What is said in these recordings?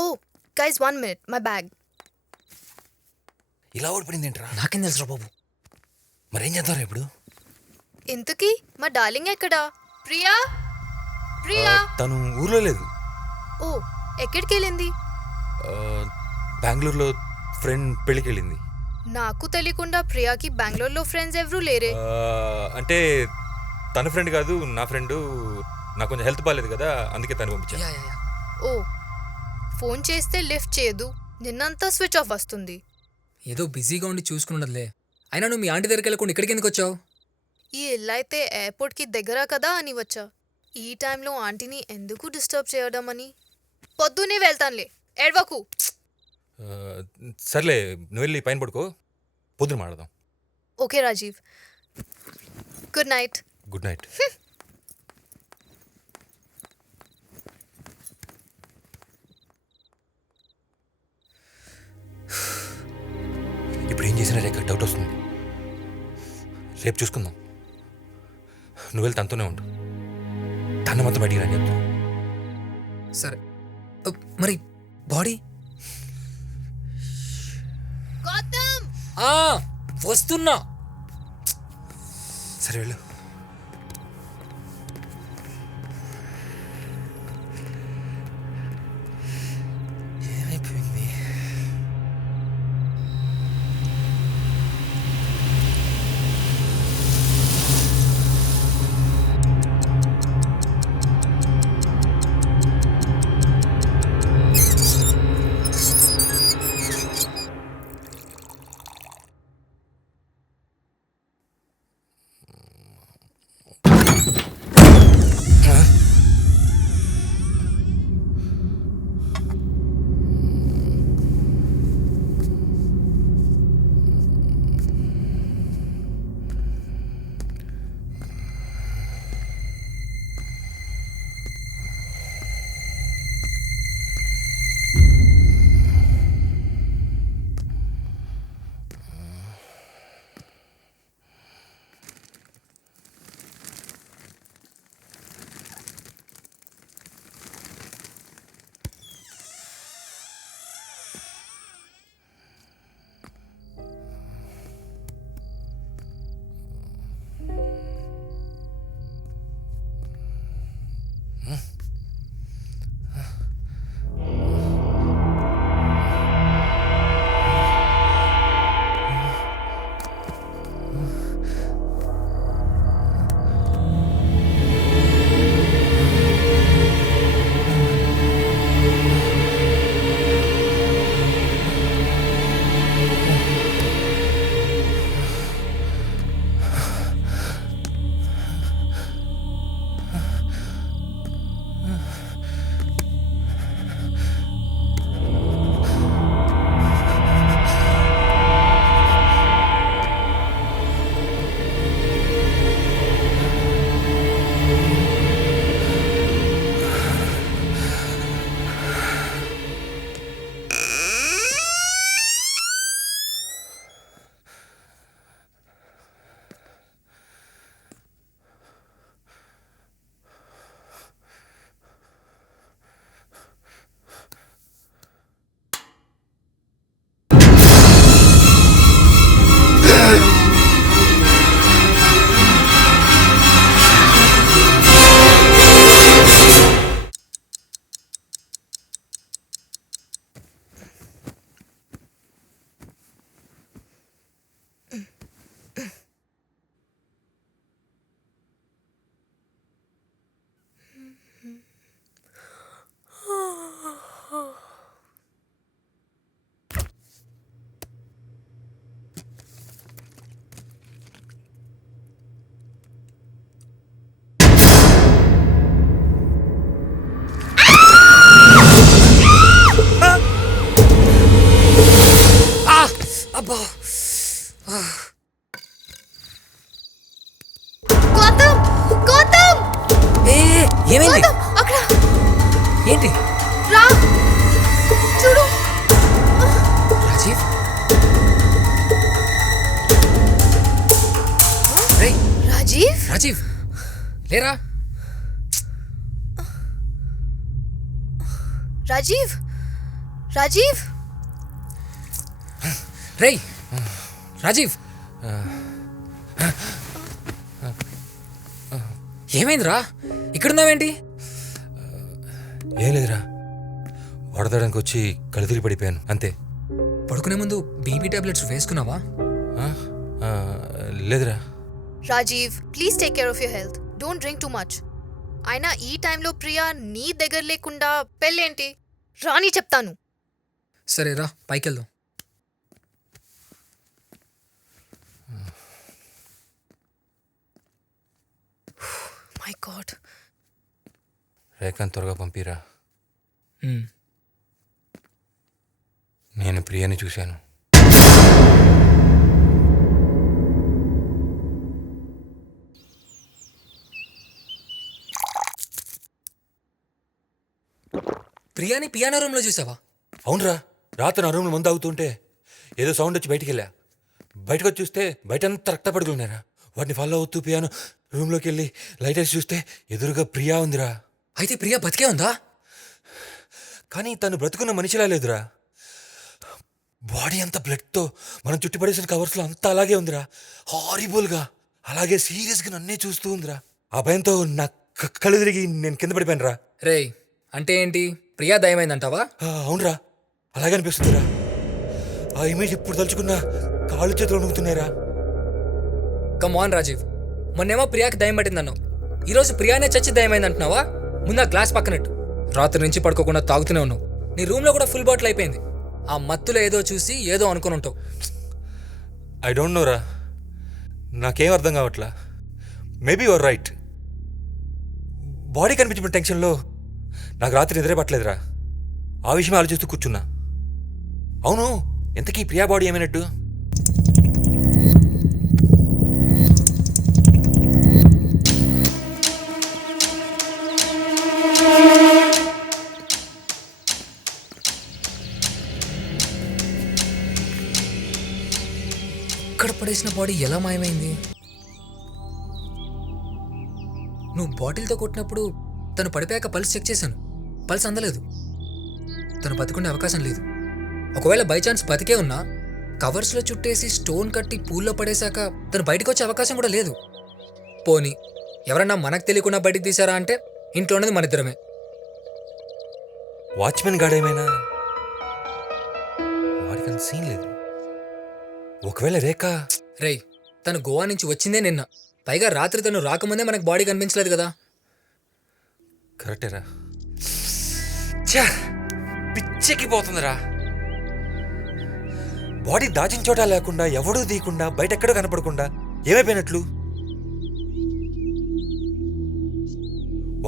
Oh guys 1 minute my bag. ఇలా ఓడిపోయింది ఏంట్రా? నాకేం తెలుసురా బాబు. మరేం చేద్దాం ఇప్పుడు? ఇంతకీ మా డార్లింగ్ ఎక్కడా? ప్రియా ప్రియా. తను ఊర్లో లేదు. ఓ ఎక్కడికి వెళ్ళింది? బెంగళూరులో ఫ్రెండ్ పెళ్ళికి వెళ్ళింది. నాకు తెలియకుండా ప్రియాకి బెంగళూరులో ఫ్రెండ్స్ ఎవరూ లేరే. అంటే తన ఫ్రెండ్ కాదు, నా ఫ్రెండు. నాకు కొంచెం హెల్త్ బాగాలేదు కదా, అందుకే తను పంపించాను. ఓ ఫోన్ చేస్తే లిఫ్ట్ చేయదు, నిన్నంతా స్విచ్ ఆఫ్ వస్తుంది. ఏదో బిజీగా ఉండి చూసుకుని ఉండదులే. అయినా నువ్వు మీ ఆంటీ దగ్గరికి వెళ్ళకుండా ఇక్కడికి ఎందుకు వచ్చావు? ఈ ఇల్లు అయితే ఎయిర్పోర్ట్కి దగ్గర కదా అని వచ్చా. ఈ టైంలో ఆంటీని ఎందుకు డిస్టర్బ్ చేయడం అని. పొద్దునే వెళ్తానులే, ఏడ్వకు. సర్లే, నువ్వు వెళ్ళి పైన పడుకో, పొద్దున మాడదాం. Okay Rajiv, good night. Good night. ఇప్పుడు ఏం చేసినా రేఖ డౌట్ వస్తుంది. రేపు చూసుకుందాం. నువ్వు వెళ్ళి తనతోనే ఉండు, తన మొత్తం బయటికి రాని చెప్తాను. సరే, మరి బాడీ? గౌతమ్ వస్తున్నా. సరే వెళ్ళు. ఏమైపోయింది? అబ్బా, గౌతమ్ గౌతమ్ ఏమైంది? గౌతమ్ అక్కడ ఏంటి? రా చూడు. రాజీవ్, రేయ్ రాజీవ్ రాజీవ్ లేరా? రాజీవ్ రాజీవ్ రేయ్ రాజీవ్ ఏమైందిరా ఇక్కడున్నావేంటి? ఏం లేదురా, వడదడానికి వచ్చి కళ్ళు తిరిగి పడిపోయాను అంతే. పడుకునే ముందు బీపీ టాబ్లెట్స్ వేసుకున్నావా? ఆ? ఆ, లేదురా. Rajiv please take care of your health. Don't drink too much. అయినా ఈ టైంలో ప్రియా నీ దగ్గర లేకుండా పెళ్ళేంటి? రాని చెప్తాను. సరే రా పైకెళ్దాం. My God. రేఖను త్వరగా పంపిరా. ఉమ్. నేను ప్రియని చూశాను. ప్రియాని పియానో రూమ్లో చూసావా? అవునరా, రాత్రి నా రూమ్లో మందు అవుతుంటే ఏదో సౌండ్ వచ్చి బయటికి వెళ్ళా. బయటకు వచ్చి చూస్తే బయట అంతా రక్తపడుగులు ఉన్నారా. వాటిని ఫాలో అవుతూ పియాను రూమ్లోకి వెళ్ళి లైట్ వేసి చూస్తే ఎదురుగా ప్రియా ఉందిరా. అయితే ప్రియా బతికే ఉందా? కానీ తను బ్రతుకున్న మనిషిలా లేదురా. బాడీ అంతా బ్లడ్తో మనం చుట్టుపడేసిన కవర్స్లో అంతా అలాగే ఉందిరా. హారిబుల్గా అలాగే సీరియస్గా నన్నే చూస్తూ ఉందిరా. ఆ భయంతో నా కళ్ళు తిరిగి నేను కింద పడిపోయాను రా. రేయ్ అంటే ఏంటి? ప్రియా దయమైందంటావా? అవునరా, అలాగే అనిపిస్తుందిరా. ఆ ఇమేజ్ ఇప్పుడు తలుచుకున్నా కాళ్ళు చేతులు వణుకుతున్నాయిరా. కమ్ ఆన్ రాజీవ్, మొన్నేమో ప్రియాకి దయం పట్టిందన్నావు, ఈరోజు ప్రియానే చచ్చి దయమైందంటున్నావా? ముందు ఆ గ్లాస్ పక్కనట్టు. రాత్రి నుంచి పడుకోకుండా తాగుతూనే ఉన్నావు. నీ రూమ్లో కూడా ఫుల్ బాటిల్ అయిపోయింది. ఆ మత్తులో ఏదో చూసి ఏదో అనుకుని ఉంటావు. ఐ డోంట్ నోరా, నాకేం అర్థం కావట్లా. Maybe your right. బాడీ కనిపించిన టెన్షన్లో నాకు రాత్రి నిద్రే పట్టలేదురా. ఆ విషయం ఆలోచిస్తూ కూర్చున్నా. అవును, ఎంతకీ ప్రియా బాడీ ఏమైనట్టు? ఇక్కడ పడేసిన బాడీ ఎలా మాయమైంది? నువ్వు బాటిల్తో కొట్టినప్పుడు తను పడిపోయాక పల్స్ చెక్ చేశాను. పల్స్ అందలేదు. తను బతుకుండే అవకాశం లేదు. ఒకవేళ బై ఛాన్స్ బతికే ఉన్నా కవర్స్లో చుట్టేసి స్టోన్ కట్టి పూల్లో పడేశాక తను బయటకు వచ్చే అవకాశం కూడా లేదు. పోనీ ఎవరన్నా మనకు తెలియకుండా బయటికి తీసారా అంటే ఇంట్లో ఉన్నది మన ఇద్దరమే. వాచ్మెన్ గాడేమైనా? వాడికి అంత సీన్ లేదు. ఒకవేళ రేఖ? రేయ్ తను గోవా నుంచి వచ్చిందే నిన్న. పైగా రాత్రి తను రాకముందే మనకు బాడీ కనిపించలేదు కదా. కరెక్టేరా. పిచ్చెక్కిపోతుందిరా. బాడీ దాచిన చోట లేకుండా, ఎవడూ తీయకుండా, బయట ఎక్కడో కనపడకుండా ఏమైపోయినట్లు?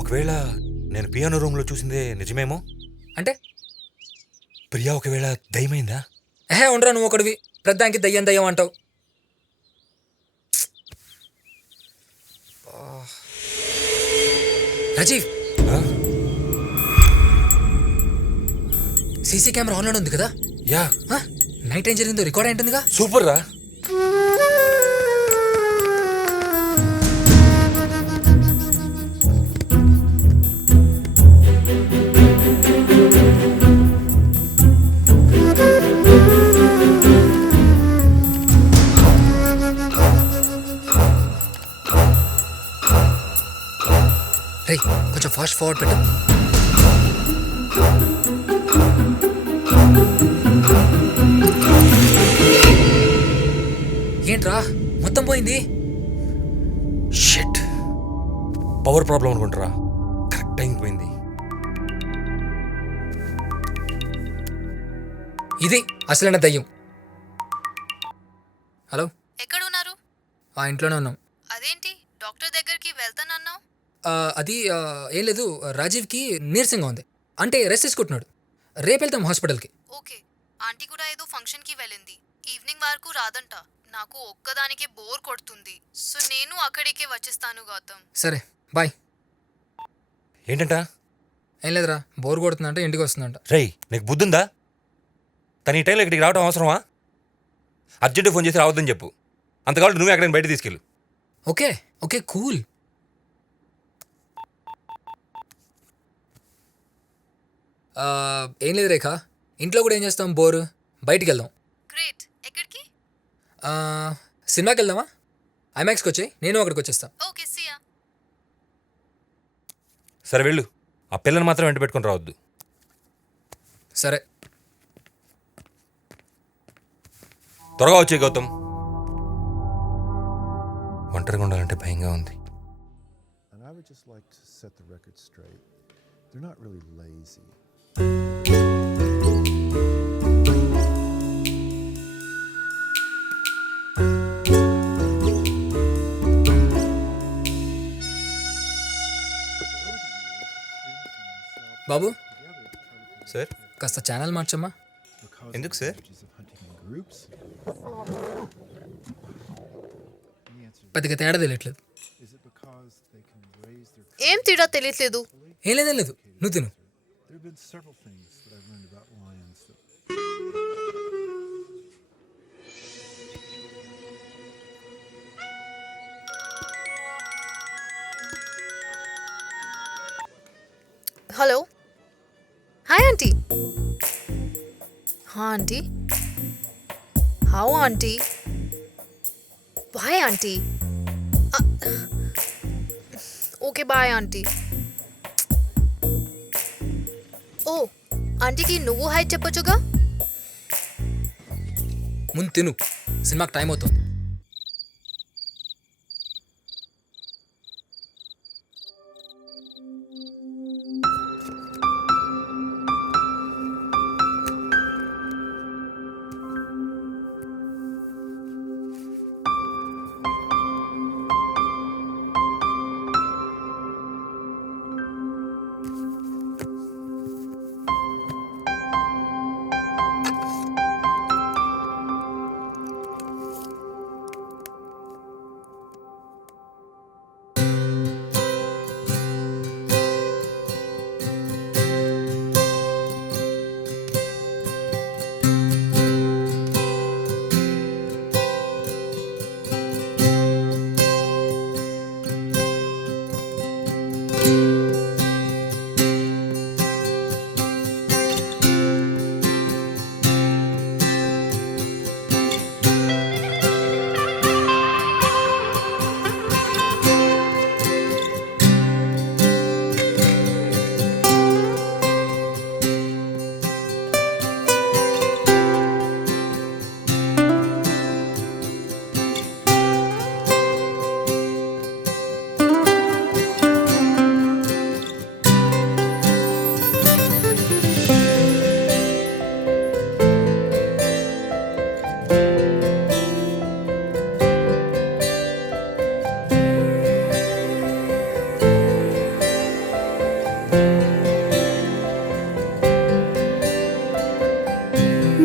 ఒకవేళ నేను పియానో రూమ్లో చూసిందే నిజమేమో. అంటే ప్రియా ఒకవేళ దయమైందా? ఉండరా నువ్వు ఒకడివి, ప్రద్దానికి దయ్యం దయ్యం అంటావు. రాజీవ్, సీసీ కెమెరా ఆన్లో ఉంది కదా? యా. నైట్ ఏం జరిగిందో రికార్డ్ అయింటుందిగా. సూపర్ రా. రేయ్ కొంచెం ఫాస్ట్ ఫార్వర్డ్ పెట్టు. ఏంట్రా మొత్తం పోయింది? షిట్, పవర్ ప్రాబ్లం అనుకుంటారా. కరెక్ట్ టైం పోయింది. ఇది అసలైన దయ్యం. హలో, ఎక్కడున్నారు? ఆ ఇంట్లోనే ఉన్నాం. అదేంటి డాక్టర్ దగ్గరికి వెళ్తానన్నావు? అది ఏం లేదు, రాజీవ్కి నీరసంగా ఉంది. అంటే రెస్ట్ తీసుకుంటున్నాడు. రేపు వెళ్తాం హాస్పిటల్కి. ఓకే. ఆంటీ కూడా ఏదో ఫంక్షన్కి వెళ్ళింది. ఈవినింగ్ వరకు రాదంట. నాకు ఒక్కదానికే బోర్ కొడుతుంది. సో నేను అక్కడికే వచ్చేస్తాను గౌతమ్. సరే బాయ్. ఏంటంట? ఏం లేదురా, బోర్ కొడుతుందంటే ఇంటికి వస్తుందంట. రేయ్ నీకు బుద్ధుందా? తను ఈ టైంలో ఇక్కడికి రావడం అవసరమా? అర్జెంట్ ఫోన్ చేసి రావద్దని చెప్పు. అంతకాలం నువ్వే ఎక్కడైనా బయట తీసుకెళ్ళు. Okay okay cool. ఏం లేదు రేఖ, ఇంట్లో కూడా ఏం చేస్తాం, బోర్, బయటికి వెళ్దాం. గ్రేట్. ఎక్కడికి? ఆ, సినిమాకి వెళ్దామా? ఐమాక్స్కి వచ్చాయి, నేను అక్కడికి వచ్చేస్తా. ఓకే, సియా. సరే వెళ్ళు, ఆ పిల్లని మాత్రం వెంట పెట్టుకొని రావద్దు. సరే. త్వరగా వచ్చే గౌతమ్. ఒంటరిగా ఉండాలంటే భయంగా ఉంది. And I would just like to set the record straight. They're not really lazy. Babu, sir, కాస్త ఛానల్ మార్చమ్మా. Because ఎందుకు of sir? the advantages of hunting in groups. The answer పెద్దగా తేడా తెలియట్లేదు. is it because they can raise their. ఏం తేడా తెలియట్లేదు. ఏం లేదు, నువ్వు తిను. There have been several things that I've learned about lions that. Hello. Hi aunty. హా aunty. How aunty? Bye aunty. Okay bye aunty. ఓ, ఆంటీకి నువ్వు హాయ్ చెప్పొచ్చుగా. ముందు తిను, సినిమాకి టైం అవుతుంది.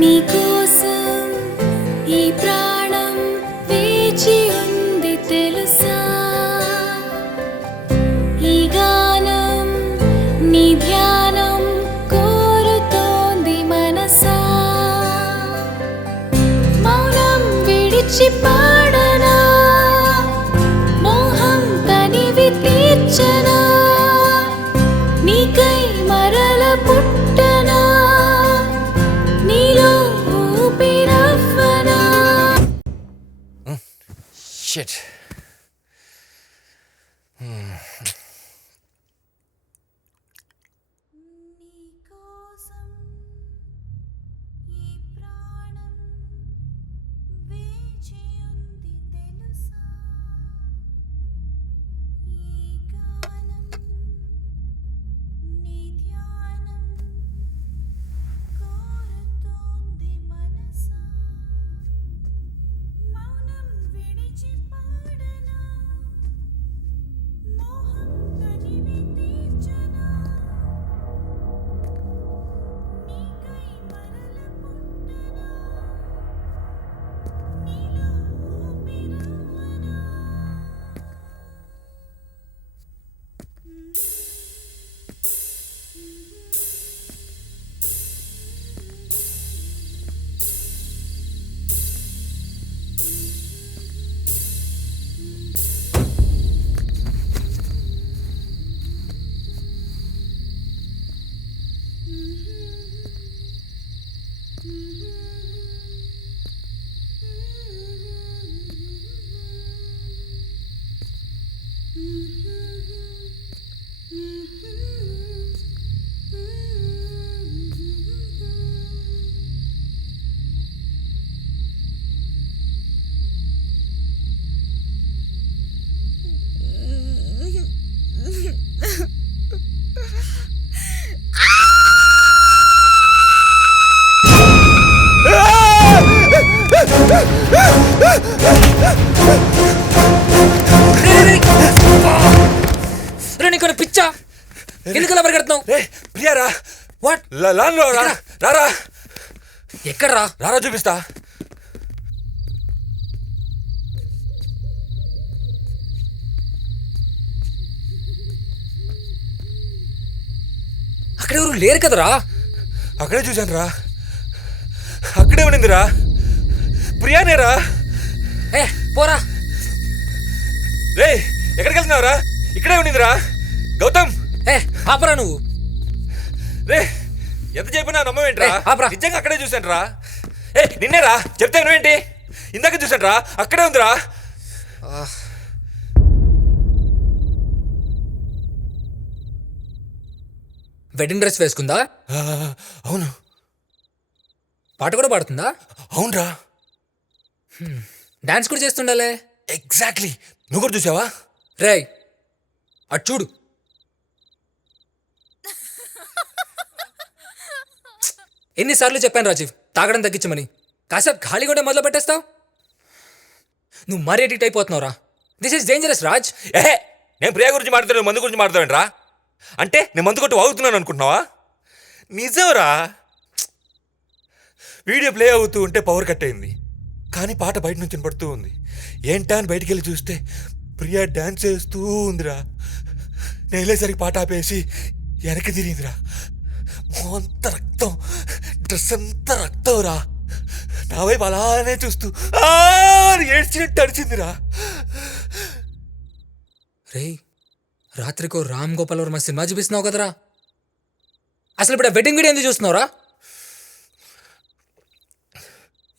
నీకోసం ఈ ప్రాణం వేచి ఉంది తెలుసా, ఈ గానం నీ ధ్యానం కోరుతోంది మనసా, మౌనం విడిచి పాడనా, మోహం తనివి తీర్చనా, నీకై మరల పుట్టనా, నీలో ఊపిరవ్వనా. షిట్. నీకోసం ఈ ప్రాణం వేచి ఉంది తెలుసా, ఈ గానం నీ ధ్యానం కోరుతోంది మనసా, మౌనం విడిచి పాడనా, వెళ్తున్నావు? రే ప్రియా రా. వాట్? లాన్లో రా. రారా ఎక్కడ్రా? రారా చూపిస్తా. అక్కడ ఎవరు లేరు కదరా. అక్కడే చూశాను రా. అక్కడే ఉండిందిరా. ప్రియానేరా. ఏ పోరా. రే ఎక్కడికి వెళ్తున్నావురా? ఇక్కడే ఉండిందిరా. గౌతమ్ ఏ ఆపరా నువ్వు. రే ఎంత చెప్పినా నమ్మవేంట్రా? ఏయ్, ఆపురా. నిజంగా అక్కడే చూశాను రా. ఏ నిన్నేరా చెప్తే నువ్వేంటి? ఇందాక చూశాను రా. అక్కడే ఉందిరా. వెడ్డింగ్ డ్రెస్ వేసుకుందా? ఆ, అవును పాట కూడా పాడుతుందా? అవునరా. డాన్స్ కూడా చేస్తుండాలే. ఎగ్జాక్ట్లీ. నువ్వు కూడా చూసావా? రేయ్ అటు చూడు. ఎన్నిసార్లు చెప్పాను రాజీవ్ తాగడం తగ్గించమని. కాసేపు ఖాళీ కూడా మొదలు పెట్టేస్తావు. నువ్వు మరీ ఎడిక్ట్ అయిపోతున్నావురా. This is dangerous Raj. ఏహే నేను ప్రియా గురించి మాట్లాడుతాను, మందు గురించి మాట్లాడతావేంట్రా? అంటే నేను మందు కొట్టు వాగుతున్నాను అనుకుంటున్నావా? నిజంరా. వీడియో ప్లే అవుతూ ఉంటే పవర్ కట్ అయింది, కానీ పాట బయట నుంచి పడుతూ ఉంది. ఏంటా అని బయటికి వెళ్ళి చూస్తే ప్రియా డ్యాన్స్ చేస్తూ ఉందిరా. నేను వెళ్ళేసరికి పాట ఆపేసి వెనక్కి తిరిగిందిరా. అంత రక్తం, డ్రెస్ అంతా రక్తం రా. నా వైపు అలానే చూస్తూ ఏడ్చినట్టు అడిచిందిరా. రేయ్ రాత్రికో రామ్ గోపాల్ వర్మ సినిమా చూపిస్తున్నావు కదరా. అసలు ఇప్పుడు వెడ్డింగ్ వీడియో ఎందుకు చూస్తున్నావురా?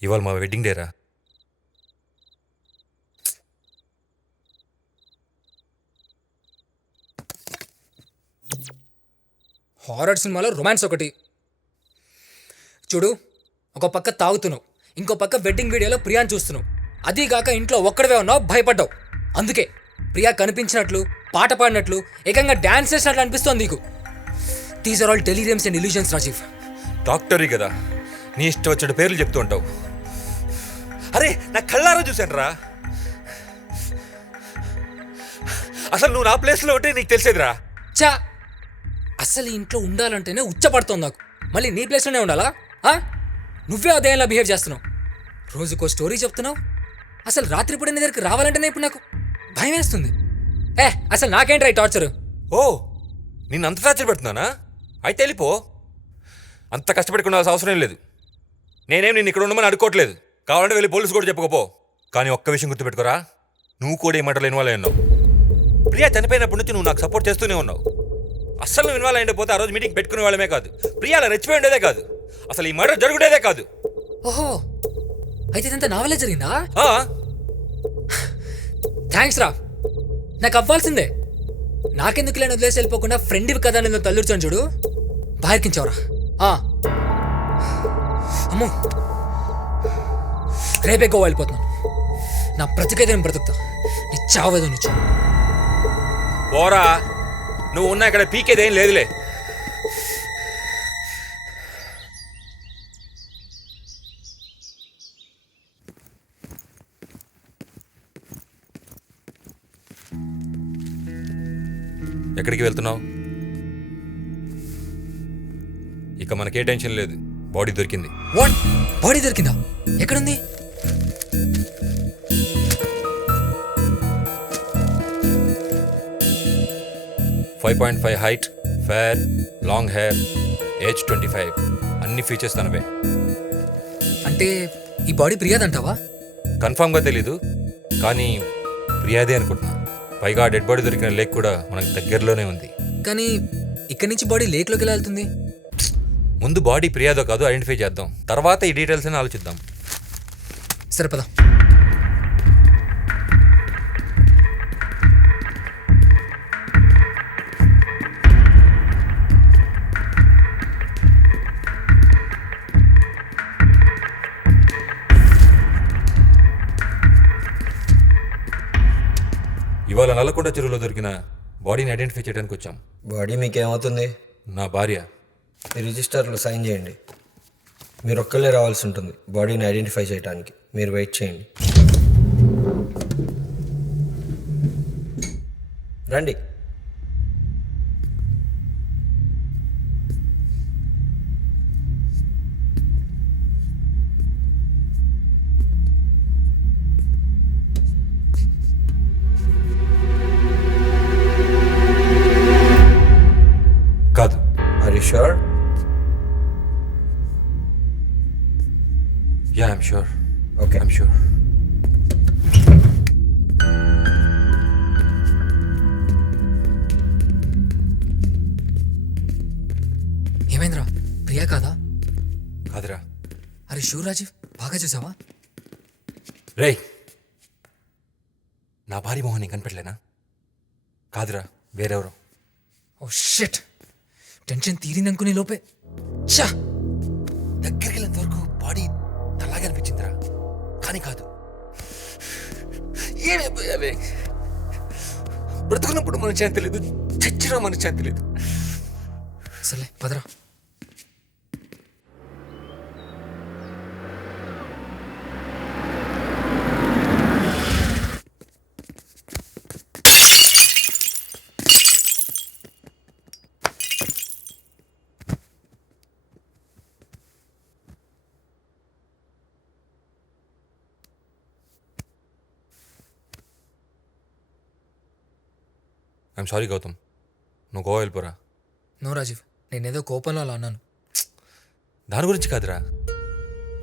ఇవాళ మా వెడ్డింగ్ డేరా. హారర్ సినిమాలో రొమాన్స్ ఒకటి చూడు. ఒక పక్క తాగుతున్నావు, ఇంకో పక్క వెడ్డింగ్ వీడియోలో ప్రియాని చూస్తున్నావు. అదీగాక ఇంట్లో ఒక్కడవే ఉన్నావు, భయపడ్డావు. అందుకే ప్రియా కనిపించినట్లు, పాట పాడినట్లు, ఏకంగా డాన్స్ చేసినట్లు అనిపిస్తోంది నీకు. These are all deliriums and illusions Rajiv. డాక్టరీ కదా, నీ ఇష్టం వచ్చిన పేర్లు చెప్తూ ఉంటావు. అరే నా కళ్ళారా చూశాను రా. అసలు నువ్వు నా ప్లేస్లో ఉంటే నీకు తెలిసేదిరా. చా అసలు ఈ ఇంట్లో ఉండాలంటేనే ఉచ్చపడుతోంది నాకు. మళ్ళీ నీ ప్లేస్లోనే ఉండాలా? నువ్వే అదేలా బిహేవ్ చేస్తున్నావు. రోజుకో స్టోరీ చెప్తున్నావు. అసలు రాత్రిపూట నీ దగ్గరికి రావాలంటేనే ఇప్పుడు నాకు భయం వేస్తుంది. అసలు నాకేంట్రా ఈ టార్చరు? ఓ నిన్ను అంత టార్చర్ పెడుతున్నానా? అయితే వెళ్ళిపో. అంత కష్టపెట్టుకునే అవసరం లేదు. నేనేం నిన్ను ఇక్కడ ఉండమని అడుకోవట్లేదు. కావాలంటే వెళ్ళి పోలీసు కూడా చెప్పుకోపో. కానీ ఒక్క విషయం గుర్తుపెట్టుకోరా, నువ్వు కూడా ఈ మాటలు ఇన్వాల్వ్ అయి ఉన్నావు. ప్రియా చనిపోయినప్పటి నుంచి నువ్వు నాకు సపోర్ట్ చేస్తూనే ఉన్నావు. అస్సలు నువ్వు ఇన్వాల్వ్ అయిపోతే ఆ రోజు మీటింగ్ పెట్టుకునే వాళ్ళమే కాదు, ప్రియా అలా రెచ్చిపోయి ఉండేదే కాదు, అసలు ఈ మర్డర్ జరుగుడేదే కాదు. ఓహో అయితే ఇదంతా నా వల్లే జరిగిందా? ఆ, థ్యాంక్స్ రా. నాకు అవ్వాల్సిందే. నాకెందుకు లేని వదిలేసి వెళ్ళిపోకుండా ఫ్రెండ్వి కదా నేను తల్లుర్చాను చూడు. బాయర్కించావురా. అమ్మో రేపే గోవా వెళ్ళిపోతున్నాను. నా బ్రతికైతే నేను బ్రతుకుతా, నీ చావేదో నిచ్చు. పోరా, నువ్వు ఉన్నా ఇక్కడ పీకేదేం లేదులే. ఎక్కడికి వెళ్తున్నావు? ఇక మనకే టెన్షన్ లేదు, బాడీ దొరికింది. వాట్? బాడీ దొరికిందా? ఎక్కడుంది? Five 5.5 height, fair, long hair, age 25. అన్ని ఫీచర్స్ తనవే. అంటే ఈ బాడీ ప్రియాదంటావా? కన్ఫామ్గా తెలీదు, కానీ ప్రియాదే అనుకుంటున్నా. పైగా డెడ్ బాడీ దొరికిన లేక్ కూడా మనకు దగ్గరలోనే ఉంది. కానీ ఇక్కడి నుంచి బాడీ లేక్లోకి ఎలా వెళ్తుంది? ముందు బాడీ ప్రియాదో కాదు ఐడెంటిఫై చేద్దాం, తర్వాత ఈ డీటెయిల్స్ అని ఆలోచిద్దాం. సరే పద. ఇవాళ నల్లకొండ చెరువులో దొరికిన బాడీని ఐడెంటిఫై చేయడానికి వచ్చాం. బాడీ మీకేమవుతుంది? నా భార్య. ఈ రిజిస్టర్లో సైన్ చేయండి. మీరు ఒక్కళ్ళే రావాల్సి ఉంటుంది బాడీని ఐడెంటిఫై చేయడానికి. మీరు వెయిట్ చేయండి. రండి. Are you sure? Yeah I'm sure. Okay. I'm sure. ఏమైందిరా, ప్రియా కాదా? కాదురా. అరే షూర్ రాజీవ్, బాగా చూసావా? రేయ్, నా భారీ మొహం నీకు కనిపెట్టలేనా? కాదురా, వేరెవరు. ఓ షిట్, టెన్షన్ తీరిందనుకునే లోపే చా. దగ్గరికి వెళ్ళేంత వరకు బాడీ తల్లాగా అనిపించిందిరా, కానీ కాదు. ఏమైపోయావే? బ్రతుకున్నప్పుడు మన శాంతి లేదు, చచ్చినా మన శాంతి లేదు. సర్లే పదరా. ఐఎమ్ సారీ గౌతమ్, నువ్వు గోవా వెళ్ళిపోరా. నో రాజీవ్, నేనేదో కోపంలో అలా అన్నాను. దాని గురించి కాదురా,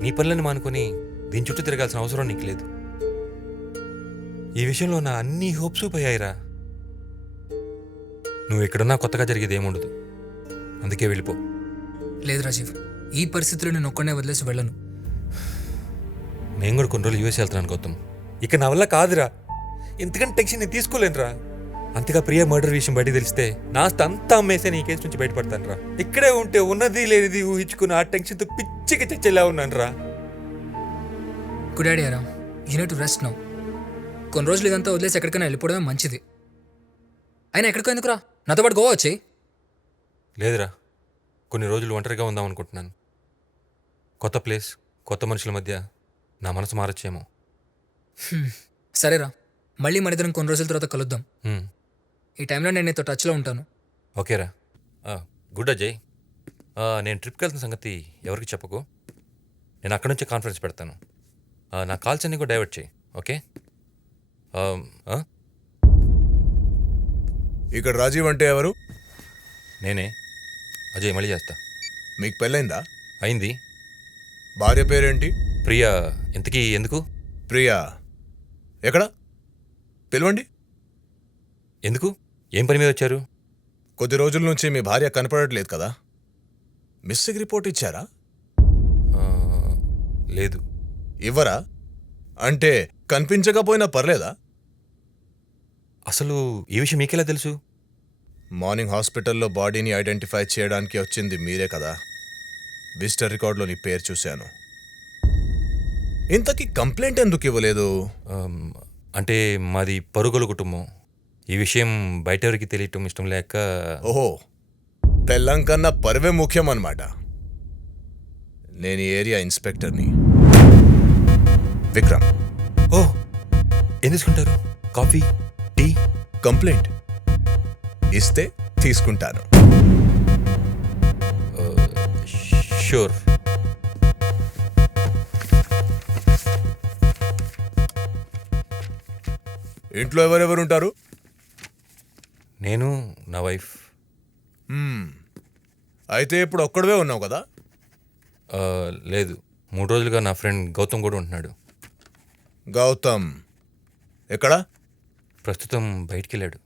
నీ పనులను మానుకొని దీని చుట్టూ తిరగాల్సిన అవసరం నీకు లేదు. ఈ విషయంలో నా అన్ని హోప్స్ పోయాయిరా. నువ్వు ఎక్కడున్నా కొత్తగా జరిగేది ఏముండదు, అందుకే వెళ్ళిపో. లేదు రాజీవ్, ఈ పరిస్థితిలో నేను ఒక్కడే వదిలేసి వెళ్ళను. నేను కూడా కొన్ని రోజులు యూఎస్ వెళ్తున్నాను గౌతమ్. ఇక నా వల్ల కాదురా, ఇంతకంటే టెన్షన్ నేను తీసుకోలేనురా. అంతగా ప్రియ మర్డర్ విషయం బయటకు తెలిస్తే నా అంతా అమ్మేసే నీ కేసు నుంచి బయటపడతాను రా. ఇక్కడే ఉంటే ఉన్నది లేనిది ఊహించుకుని ఆ టెన్షన్తో పిచ్చికి చచ్చేలా ఉన్నాను రా. గుడ్ ఐడియా రా, you need to rest now. కొన్ని రోజులు ఇదంతా వదిలేసి ఎక్కడికైనా వెళ్ళిపోవడమే మంచిది. అయినా ఎక్కడికో ఎందుకురా, నాతో పాటు గోవా వచ్చేయి. లేదురా, కొన్ని రోజులు ఒంటరిగా ఉందాం అనుకుంటున్నాను. కొత్త ప్లేస్, కొత్త మనుషుల మధ్య నా మనసు మారచ్చేమో. సరేరా, మళ్ళీ మనిద్దరం కొన్ని రోజుల తర్వాత కలుద్దాం. ఈ టైంలో నేను నీతో టచ్లో ఉంటాను. ఓకేరా. గుడ్ అజయ్. నేను ట్రిప్కి వెళ్తున్న సంగతి ఎవరికి చెప్పకు. నేను అక్కడి నుంచి కాన్ఫరెన్స్ పెడతాను. నా కాల్స్ అన్నీ కూడా డైవర్ట్ చేయి, ఓకే? ఇక్కడ రాజీవ్ అంటే ఎవరు? నేనే అజయ్, మళ్ళీ చేస్తా. మీకు పెళ్ళైందా? అయింది. భార్య పేరేంటి? ప్రియా. ఇంతకీ ఎందుకు? ప్రియా ఎక్కడ? పిలవండి. ఎందుకు? ఏం పని మీద వచ్చారు? కొద్ది రోజుల నుంచి మీ భార్య కనపడట్లేదు కదా, మిస్సింగ్ రిపోర్ట్ ఇచ్చారా? లేదు. ఇవ్వరా? అంటే కనిపించకపోయినా పర్లేదా? అసలు ఈ విషయం మీకెలా తెలుసు? మార్నింగ్ హాస్పిటల్లో బాడీని ఐడెంటిఫై చేయడానికి వచ్చింది మీరే కదా. విజిటర్ రికార్డులో నీ పేరు చూశాను. ఇంతకీ కంప్లైంట్ ఎందుకు ఇవ్వలేదు? అంటే మాది పరుగుల కుటుంబం. ఈ విషయం బయట ఎవరికి తెలియటం ఇష్టం లేక. ఓహో, పెళ్ళం కన్నా పరువే ముఖ్యం అన్నమాట. నేను ఈ ఏరియా ఇన్స్పెక్టర్ని, విక్రమ్. ఓ, ఏం తీసుకుంటారు? Coffee, tea? కంప్లైంట్ ఇస్తే తీసుకుంటాను. షూర్. ఇంట్లో ఎవరెవరుంటారు? నేను, నా వైఫ్. అయితే ఇప్పుడు ఒక్కడవే ఉన్నావు కదా? లేదు, 3 రోజులుగా నా ఫ్రెండ్ గౌతమ్ కూడా ఉంటున్నాడు. గౌతమ్ ఎక్కడా? ప్రస్తుతం బయటికి వెళ్ళాడు.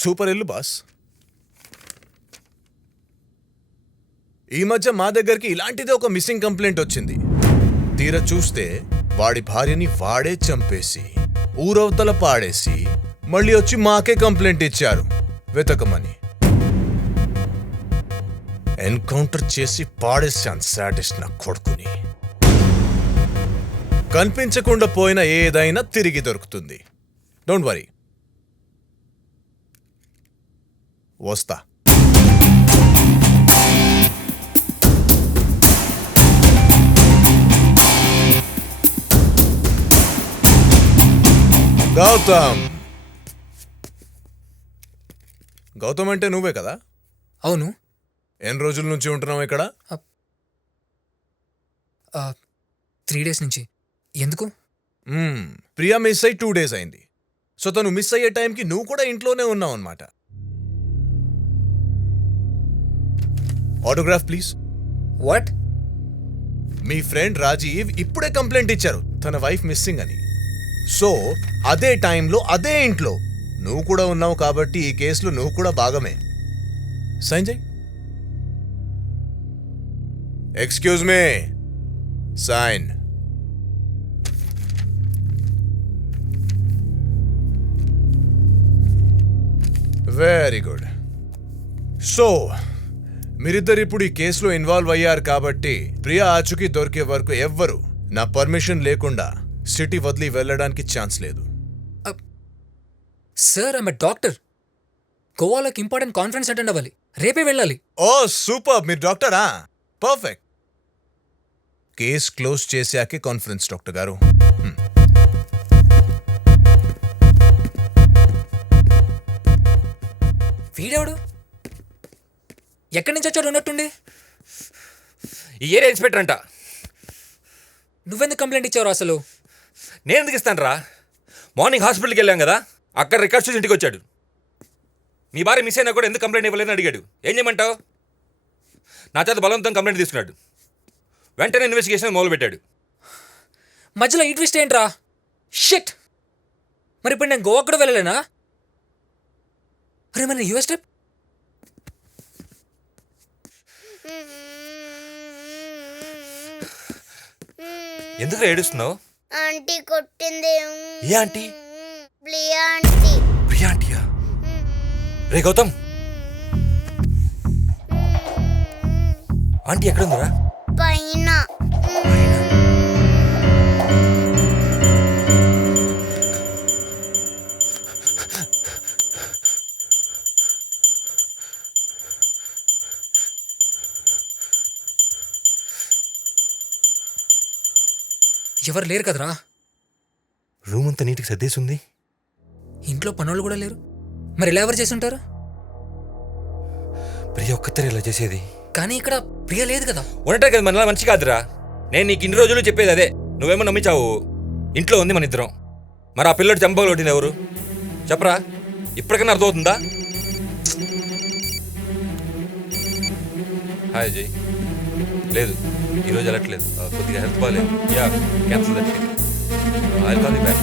సూపర్ ఇల్లు బాస్. ఈ మధ్య మా దగ్గరికి ఇలాంటిదే ఒక మిస్సింగ్ కంప్లైంట్ వచ్చింది. తీరా చూస్తే వాడి భార్యని వాడే చంపేసి ఊరవతల పాడేసి మళ్ళీ వచ్చి మాకే కంప్లైంట్ ఇచ్చారు వెతకమని. ఎన్కౌంటర్ చేసి పాడేశాను సాడిస్ట్ నా కొడుకుని. కనిపించకుండా పోయిన ఏదైనా తిరిగి దొరుకుతుంది. డోంట్ వరీ, వస్తా. గౌతమ్. గౌతమ్ అంటే నువ్వే కదా? అవును. ఎన్ని రోజుల నుంచి ఉంటున్నావు ఇక్కడ? 3 days నుంచి. ఎందుకు? ప్రియా మిస్ అయి 2 days అయింది. సో తను మిస్ అయ్యే టైంకి నువ్వు కూడా ఇంట్లోనే ఉన్నావు అనమాట. Autograph please. వాట్? మీ ఫ్రెండ్ రాజీవ్ ఇప్పుడే కంప్లైంట్ ఇచ్చారు తన వైఫ్ మిస్సింగ్ అని. సో అదే టైంలో అదే ఇంట్లో నువ్వు కూడా ఉన్నావు కాబట్టి ఈ కేసులో నువ్వు కూడా భాగమే. సైన్ చేయి. Excuse me, sign. Very good. So మీరిద్దరు ఇప్పుడు ఈ కేసులో ఇన్వాల్వ్ అయ్యారు కాబట్టి ప్రియా ఆచూకీ దొరికే వరకు ఎవ్వరు నా పర్మిషన్ లేకుండా సిటీ వదిలి వెళ్ళడానికి ఛాన్స్ లేదు. Sir, I'm doctor. గోవాలోకి ఇంపార్టెంట్ కాన్ఫరెన్స్ అటెండ్ అవ్వాలి. రేపే వెళ్ళాలి. ఓ సూపర్, మీరు డాక్టరా? పర్ఫెక్ట్. కేస్ క్లోజ్ చేశాకే కాన్ఫరెన్స్ డాక్టర్ గారు. వీడెవడు? ఎక్కడి నుంచి వచ్చాడు ఉన్నట్టుండి? ఈ ఏరియా ఇన్స్పెక్టర్ అంట. నువ్వెందుకు కంప్లైంట్ ఇచ్చావు అసలు? నేను ఎందుకు ఇస్తాను రా? మార్నింగ్ హాస్పిటల్కి వెళ్ళాం కదా, అక్కడ రికార్డ్స్ చూసి ఇంటికి వచ్చాడు. మీ భార్య మిస్ అయినా కూడా ఎందుకు కంప్లైంట్ ఇవ్వలేదని అడిగాడు. ఏం చేయమంటావు? నా చేత బలవంతం కంప్లైంట్ తీసుకున్నాడు. వెంటనే ఇన్వెస్టిగేషన్ మొదలుపెట్టాడు. మధ్యలో ఈ ట్విస్ట్ ఏంట్రా? షిట్! మరి ఇప్పుడు నేను గోవా కూడా వెళ్ళలేనా? అరే మరి యూఎస్ ట్రిప్? ఎందుకు ఏడుస్తున్నావు? ఆంటీ కొట్టింది. ఏ ఆంటీ? ప్రియా ఆంటీ. ప్రియా ఆంటీయా? రే గౌతమ్, ఆంటీ ఎక్కడుందిరా? పైన. ఎవరు లేరు కదరా? రూమ్ అంతా నీటికి సర్దేసింది. ఇంట్లో పనులు కూడా లేరు. మరి ఇలా ఎవరు చేసి ఉంటారు? ప్రియ ఒక్కతరే ఇలా చేసేది. కానీ ఇక్కడ ప్రియ లేదు కదా. ఉండటం కదా మనలా మంచి కాదురా. నేను నీకు ఇన్ని రోజులు చెప్పేది అదే. నువ్వేమో నమ్మించావు. ఇంట్లో ఉంది మన ఇద్దరం. మరి ఆ పిల్లడు చంపలు కొట్టింది ఎవరు? చెప్పరా, ఇప్పటికైనా అర్థమవుతుందా? హాయ్ అజయ్. లేదు, ఈరోజు వెళ్ళట్లేదు. కొద్దిగా హెల్త్ బాగాలేదు. Yeah, cancel that. I call you back.